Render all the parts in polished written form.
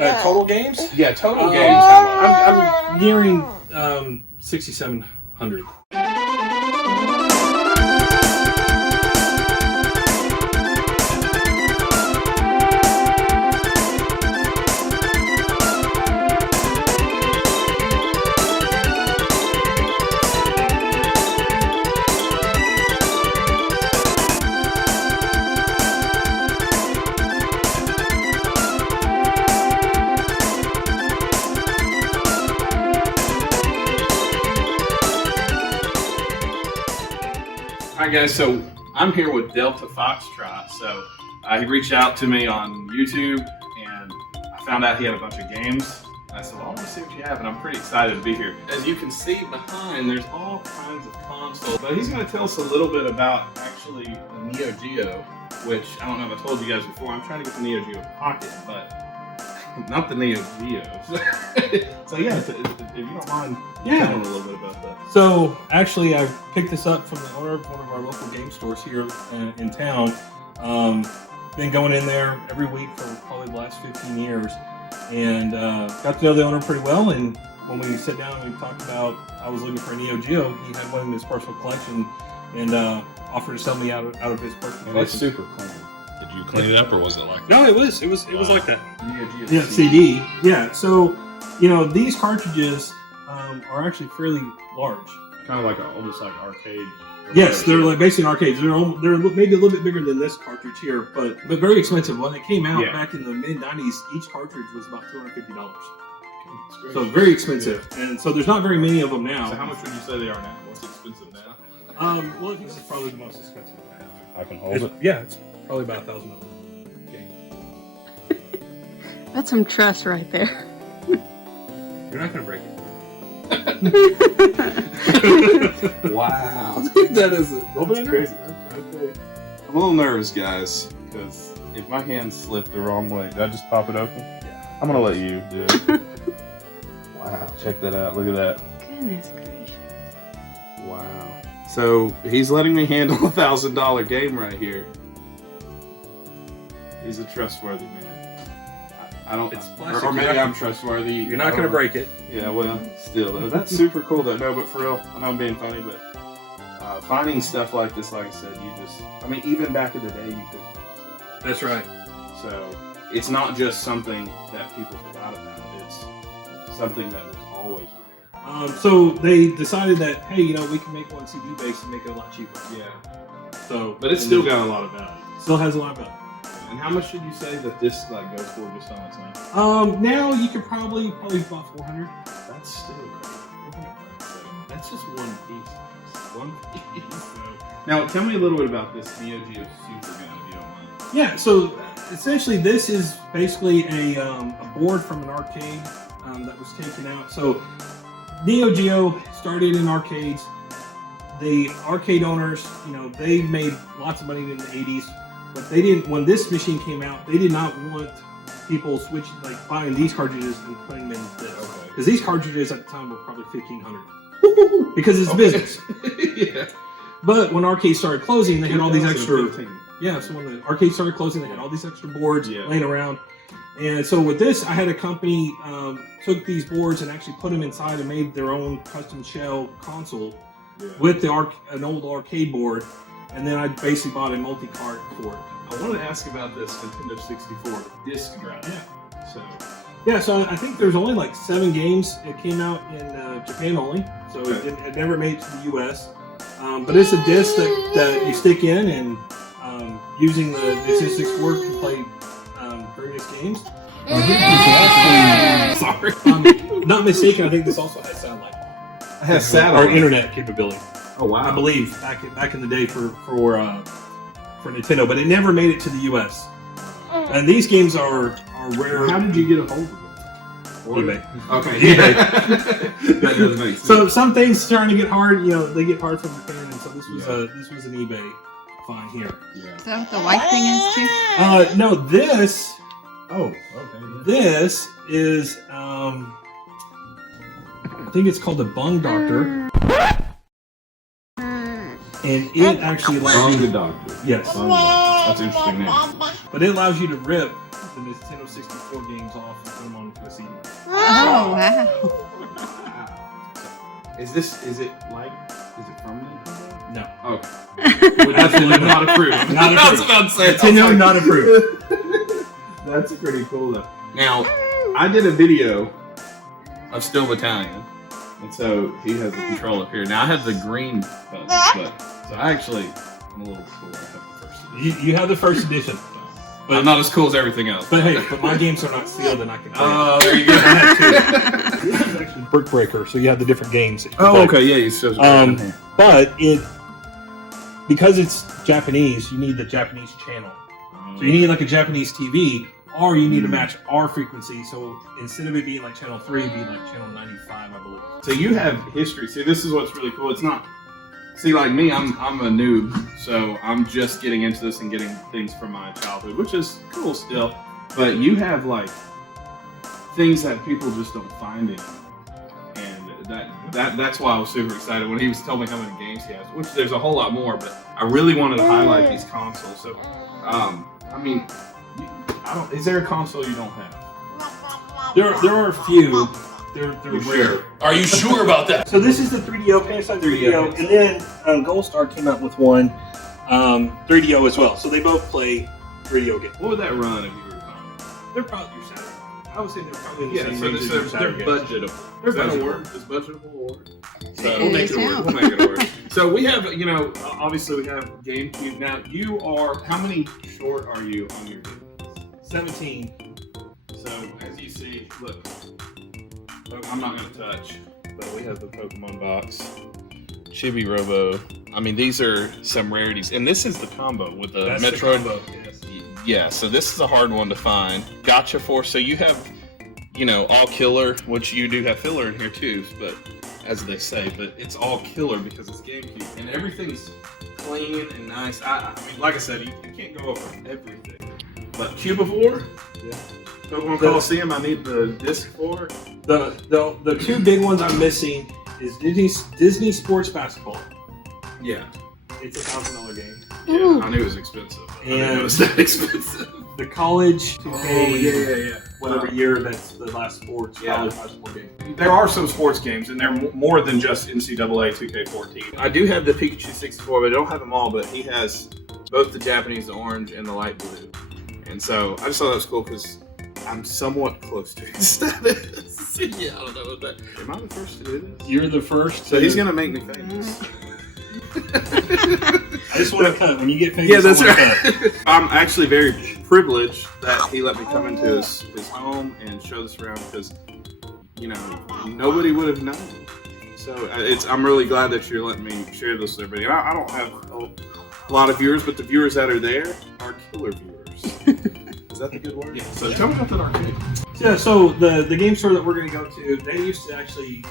Total games? Yeah, total games. How much? I'm nearing 6,700. Alright guys, so I'm here with Delta Foxtrot. So he reached out to me on YouTube and I found out he had a bunch of games. And I said, well, I want to see what you have, and I'm pretty excited to be here. As you can see behind, there's all kinds of consoles. But he's going to tell us a little bit about actually the Neo Geo, which I don't know if I told you guys before. I'm trying to get the Neo Geo Pocket, but not the Neo Geo. So yeah, if you don't mind telling a little bit about that. So actually, I picked this up from the owner of one of our local game stores here in town. Been going in there every week for probably the last 15 years, and got to know the owner pretty well. And when we sit down and we talked about I was looking for a Neo Geo, he had one in his personal collection and offered to sell me out of his personal collection. That's super clean. Did you clean it up, or was it like that? No, it was like that. Neo Geo Yeah, CD. Yeah, so these cartridges are actually fairly large. Kind of like almost like arcade. Yes, they're like basically arcades. They're maybe a little bit bigger than this cartridge here, but very expensive. When they came out back in the mid-90s, each cartridge was about $250. So very expensive, and so there's not very many of them now. So how much would you say they are now? What's expensive now? Well, this is probably the most expensive I have. I can hold it. Yeah, it's probably about $1,000. That's some trust right there. You're not gonna break it. Wow. That is That's crazy. Okay. I'm a little nervous, guys, because if my hand slipped the wrong way, did I just pop it open? Yeah. I'm gonna let you do it. Wow, check that out. Look at that. Goodness gracious. Wow. So he's letting me handle a $1,000 game right here. He's a trustworthy man. I don't. It's plastic. Or maybe I'm trustworthy. You're not gonna break it. Yeah, well, still though, that's super cool though. No, but for real, I know I'm being funny, but finding stuff like this, like I said, even back in the day, you could. That's right. So it's not just something that people forgot about. It's something that was always rare. So they decided that hey, we can make one CD based and make it a lot cheaper. Yeah. So, But it's still got a lot of value. still has a lot of value. And how much should you say that this goes for just on its own? Now you could probably about 400. That's still great. That's just one piece. One piece. Now, tell me a little bit about this Neo Geo Super Gun, if you don't mind. Yeah, so essentially this is basically a board from an arcade that was taken out. So Neo Geo started in arcades. The arcade owners, they made lots of money in the 80s, but they didn't. When this machine came out, they did not want people buying these cartridges and putting them in this, because these cartridges at the time were probably $1,500 because it's business. Yeah. But when arcades started closing, they had all these extra. Yeah, so when the arcades started closing, they had all these extra boards laying around. And so with this, I had a company took these boards and actually put them inside and made their own custom shell console with an old arcade board. And then I basically bought a multi-cart for it. I want to ask about this Nintendo 64 disc drive. Yeah, so I think there's only like 7 games. It came out in Japan only, so it never made it to the US. But it's a disc that you stick in, and using the N64 to play various games. Sorry. Not mistaken, I think this also has satellite. It has satellite. Or internet capability. Oh wow! I believe back in the day for Nintendo, but it never made it to the US. And these games are rare. How did you get a hold of it? eBay. Okay. eBay. That does make sense. So some things starting to get hard. They get hard from Japan, and so this was an eBay find here. Yeah. Is that what the white thing is too? No, this. Oh, okay. Yeah. This is I think it's called the Bung Doctor. And it actually allows you to, Doctor. yes, That's an interesting name. but it allows you to rip the Nintendo 64 games off and put them on the CD. Oh, wow. Is it from Nintendo? No. Okay. Absolutely not approved. Not I was approved. about to say. Nintendo not approved. That's pretty cool though. Now, I did a video of Still Battalion, and so he has the control up here. Now I have the green button, but so I'm a little bit cooler. I have the first edition. You have the first edition. But I'm not as cool as everything else. But hey, my games are not sealed and I can play Oh, there you go. I have two. This is actually Brick Breaker, so you have the different games. That you can Oh, play. okay, yeah, you still. But because it's Japanese, you need the Japanese channel. So you need like a Japanese TV, or you need to match our frequency. So instead of it being like channel 3, it'd be like channel 95, I believe. So you have history. See, this is what's really cool. It's not. See, like me, I'm a noob, so I'm just getting into this and getting things from my childhood, which is cool still. But you have like things that people just don't find anymore, and that's why I was super excited when he was telling me how many games he has. Which there's a whole lot more, but I really wanted to highlight these consoles. So, I mean, is there a console you don't have? There are a few. They're rare. Sure? Are you sure about that? So this is the 3DO, Panasonic 3DO, and then Gold Star came out with one 3DO as well. So they both play 3DO games. What would that run if you were fine? They're probably your Saturday. I would say they're probably in the Yeah, same so range as they're your Saturday games. budgetable. They're Is that a budgetable. word? Is budgetable a word? So It we'll make is it a word. now. We'll make it a word. So we have, obviously we have GameCube. Now you are, how many short are you on your video? 17. So as you see, look, I'm not going to touch, but we have the Pokemon box. Chibi Robo. I mean, these are some rarities. And this is the combo with the That's Metroid. the combo, yes. Yeah, so this is a hard one to find. Gotcha Force. So you have, all killer, which you do have filler in here too, but as they say, but it's all killer because it's GameCube and everything's clean and nice. I mean, like I said, you can't go over everything. But Cubivore, Yeah. Pokemon Coliseum, I need the disc for. The two big ones I'm missing is Disney Sports Basketball. Yeah. It's a $1,000 game. Yeah, I knew it was expensive. I didn't know it was that expensive. The college 2K, yeah. whatever year that's the last sports college basketball game. There are some sports games, and they're more than just NCAA 2K14. I do have the Pikachu 64, but I don't have them all, but he has both the Japanese, the orange, and the light blue. And so I just thought that was cool because I'm somewhat close to his status. Yeah, I don't know about that. Am I the first to do this? You're the first. So he's going to make me famous. I just want to cut. When you get famous, Yeah, that's I wanna cut. right. I'm actually very privileged that he let me come into his home and show this around because, nobody would have known. So I'm really glad that you're letting me share this with everybody. And I don't have a lot of viewers, but the viewers that are there are killer viewers. Is that the good word? Yeah. So tell me about that arcade. Yeah, so the game store that we're going to go to, they used to actually,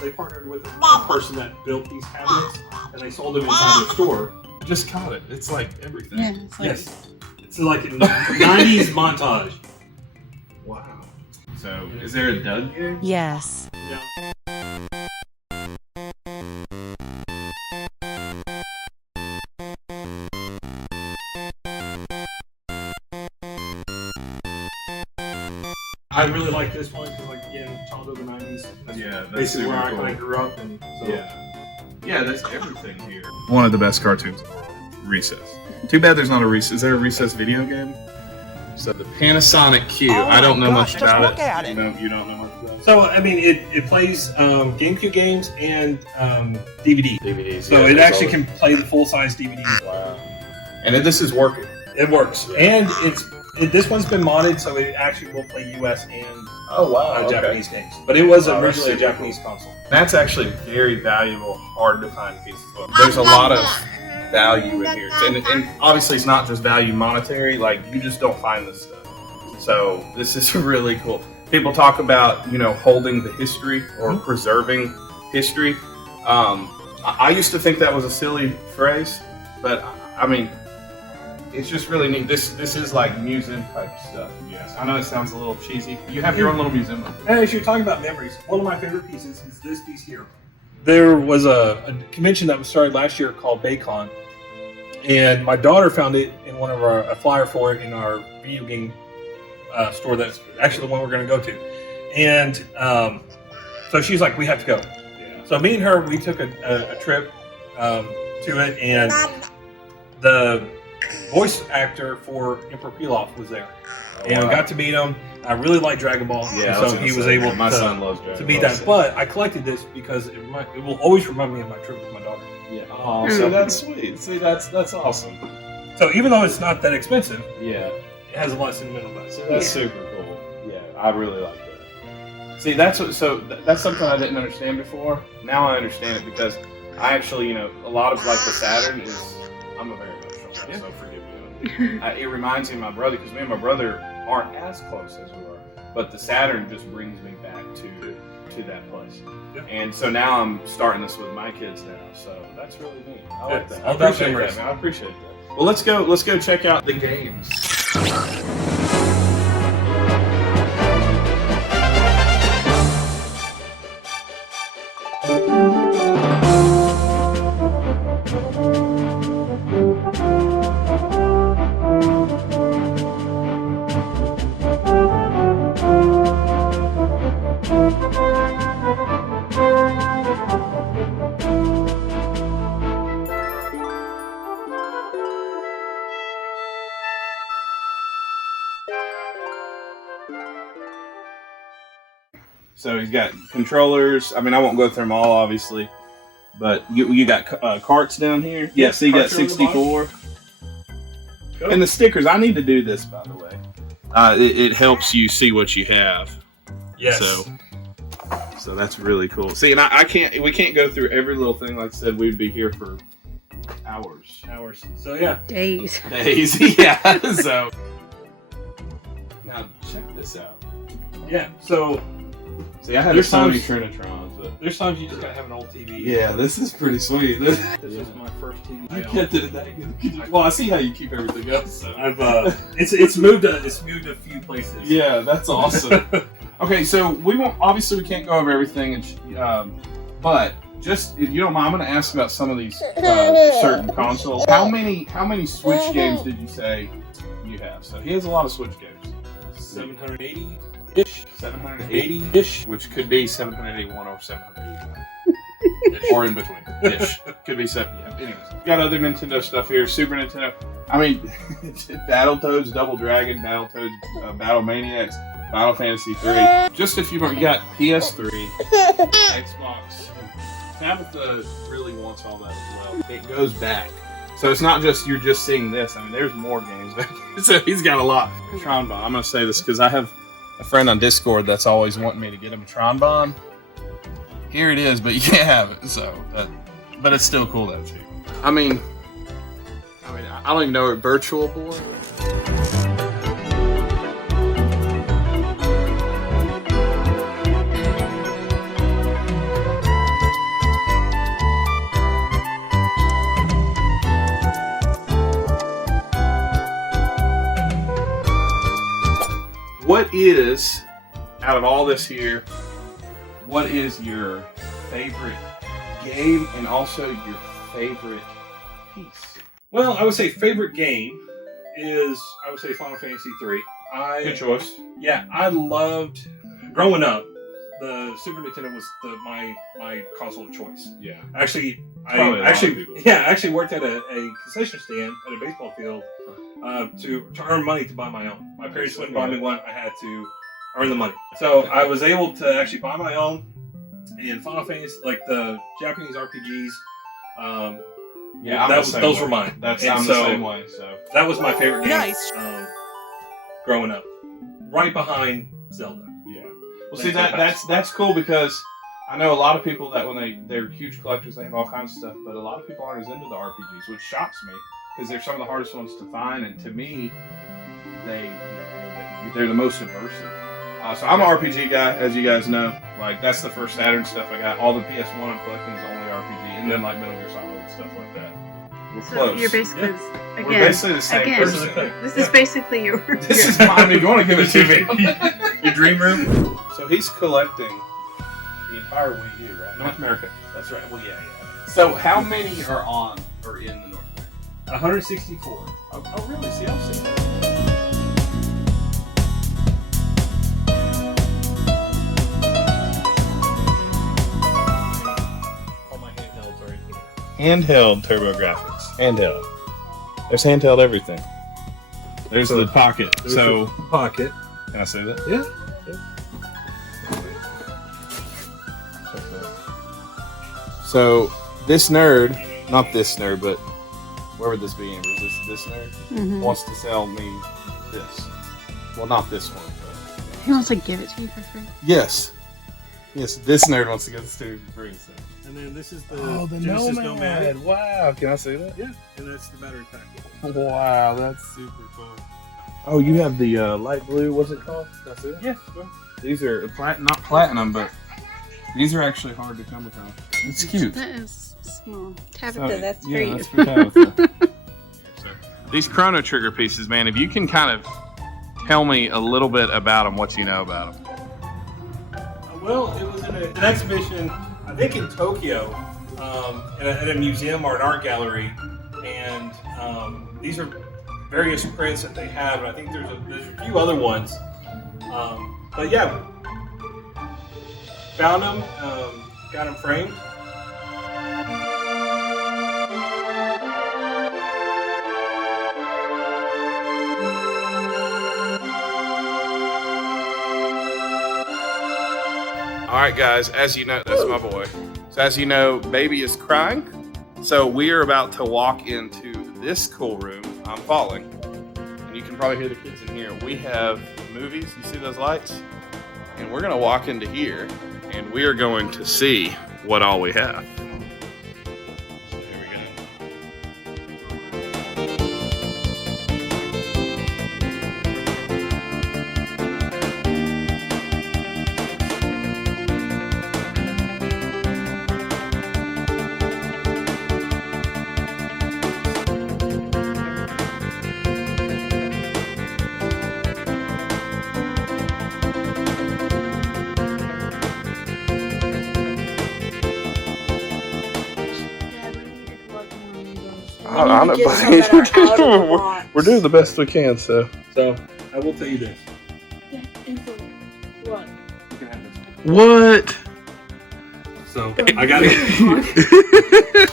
they partnered with a person that built these cabinets, and they sold them inside their store. I just caught it. It's like everything. Yeah, it's like, Yes. It's like a 90s montage. Wow. So is there a Doug game? Yes. Yeah. I really like this one because, again, childhood of the 90s. That's Yeah, that's basically where I super kind of cool. grew up. And so, Yeah, there's everything here. One of the best cartoons in the world, Recess. Too bad there's not a Recess. Is there a Recess video game? So the Panasonic Q. Oh I don't know my much gosh, about just it. look at it. You don't know much about it? So, I mean, it plays GameCube games and DVD. DVDs. So it actually can play the full-size DVD. Wow. And this is working. It works. And this one's been modded, so it actually will play US and Oh wow. Japanese games. But it was Wow, that's originally a super Japanese console. That's actually very valuable, hard to find piece as well. There's a lot of value in here. And obviously it's not just value monetary, like you just don't find this stuff. So this is really cool. People talk about, holding the history or preserving history. I used to think that was a silly phrase, but I mean, it's just really neat. This is like museum type stuff. Yes, I know it sounds a little cheesy. You have your own little museum. And as you're talking about memories, one of my favorite pieces is this piece here. There was a convention that was started last year called Baycon, and my daughter found it in one of a flyer for it in our video game store that's actually the one we're going to go to. And so she's like, we have to go. Yeah. So me and her, we took a trip to it, and the voice actor for Emperor Pilaf was there. And we got to meet him. I really like Dragon Ball, Yeah, so he was able my son loves Dragon to meet Ball, that. so- But I collected this because it will always remind me of my trip with my daughter. Yeah. Oh, so that's sweet. See, that's awesome. So even though it's not that expensive, Yeah. it has a lot of sentimental value. So that's super cool. Yeah, I really like that. See, that's something I didn't understand before. Now I understand it because I actually, a lot of like the Saturn is. I'm a very emotional guy, so forgive me. It reminds me of my brother because me and my brother aren't as close as we were, but the Saturn just brings me back to that place. Yeah. And so now I'm starting this with my kids now, so that's really neat. I like It's that. all I about appreciate memories. that, man. I appreciate that. Well, let's go check out the games. So he's got controllers. I mean, I won't go through them all, obviously, but you got carts down here. Yeah, so you got carts are on the 64. Cool. And the stickers. I need to do this, by the way. It helps you see what you have. Yes. So that's really cool. See, and we can't go through every little thing. Like I said, we'd be here for hours. So yeah. Days. Days. Yeah. So now check this out. Yeah. So See, I had a There's Sony times- Trinitron, but there's times you just gotta have an old TV. yeah, this is pretty sweet. This is my first TV. I kept it that. Well, I see how you keep everything else. So. I've it's moved a few places. Yeah, that's awesome. Okay, so we can't go over everything, but just if you don't mind, I'm going to ask about some of these certain consoles. How many Switch games did you say you have? So he has a lot of Switch games. 780-ish. 780-ish, which could be 781 or 781. Or in between. Ish. Could be 7. Yeah. Anyways, got other Nintendo stuff here. Super Nintendo. I mean, Battletoads, Double Dragon, Battletoads, Battle Maniacs, Final Fantasy 3. Just a few more. You got PS3, Xbox. Tabitha really wants all that as well. It goes back. So it's not just you're just seeing this. I mean, there's more games back here. So he's got a lot. Tron Bon. I'm going to say this because I have a friend on Discord that's always wanting me to get him a Tron Bon. Here it is, but you can't have it. So, but it's still cool though too. I mean, I don't even know what Virtual Boy. What is, out of all this here, what is your favorite game and also your favorite piece? Well, I would say favorite game is Final Fantasy 3. Good choice. Yeah, I loved growing up. The Super Nintendo was my console of choice. Yeah. Actually, Probably a lot of people. I actually worked at a concession stand at a baseball field to earn money to buy my own. My parents wouldn't buy me one. I had to earn the money. So I was able to actually buy my own. And Final Fantasy, like the Japanese RPGs, Yeah, those were mine. I'm And the so same way. So that was my favorite game. Nice. Growing up, right behind Zelda. yeah. Well, see that's cool because I know a lot of people that when they're huge collectors, they have all kinds of stuff, but a lot of people aren't as into the RPGs, which shocks me because they're some of the hardest ones to find, and to me, they're the most immersive. So I'm an RPG guy, as you guys know. Like that's the first Saturn stuff I got. All the PS1 I'm collecting is only RPG, and then like Metal Gear Solid and stuff like that. We're So close. you're basically Yeah. again. We're basically the same again, person. This is basically your. This is mine. I mean, if you want to give it to me. Your dream room? So he's collecting the entire Wii U, right? North America. That's right. Well, yeah. So how many are on or in the North America? 164. Oh, really? See, I've seen that. Handheld TurboGrafx. Handheld. There's handheld everything. There's the pocket. So pocket. can I say that? Yeah. So this nerd, not this nerd, but where would this be, Amber? Is this nerd? Wants to sell me this. Well, not this one, but He wants to give it to you for free. yes. Yes, this nerd wants to get this to me for free. So. And then this is the Genesis Nomad. Wow, can I say that? Yeah, and that's the battery pack. Wow, that's super cool. Oh, you have the light blue, what's it called? Can I say that? Yeah. These are not platinum, but these are actually hard to come without. It's cute. That is small. Tabitha, that's for yeah, you. that's for Tabitha. These Chrono trigger pieces, man, if you can kind of tell me a little bit about them, what you know about them. Well, it was in an exhibition, I think in Tokyo, at a museum or an art gallery, and these are various prints that they have, and I think there's a few other ones. But yeah, found them, got them framed. All right, guys, as you know, that's my boy. So as you know, baby is crying. So we are about to walk into this cool room. I'm falling. And you can probably hear the kids in here. We have movies. You see those lights? And we're going to walk into here, and we are going to see what all we have. So here we go. I know, but we're doing the best we can, so. So I will tell you this. What? You can have this. What? So I got it.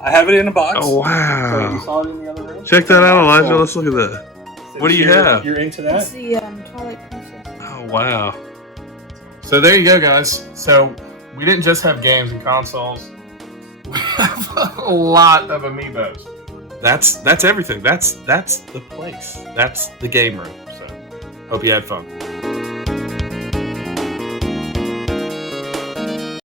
I have it in a box. Oh, So you wow. saw it in the other room. Check that out, Elijah. So, Let's look at that. since What do you you're- have? You're into It's that? the Twilight Princess. Oh, wow. So there you go, guys. So we didn't just have games and consoles. We have a lot of amiibos. That's everything. That's the place. That's the game room. So hope you had fun.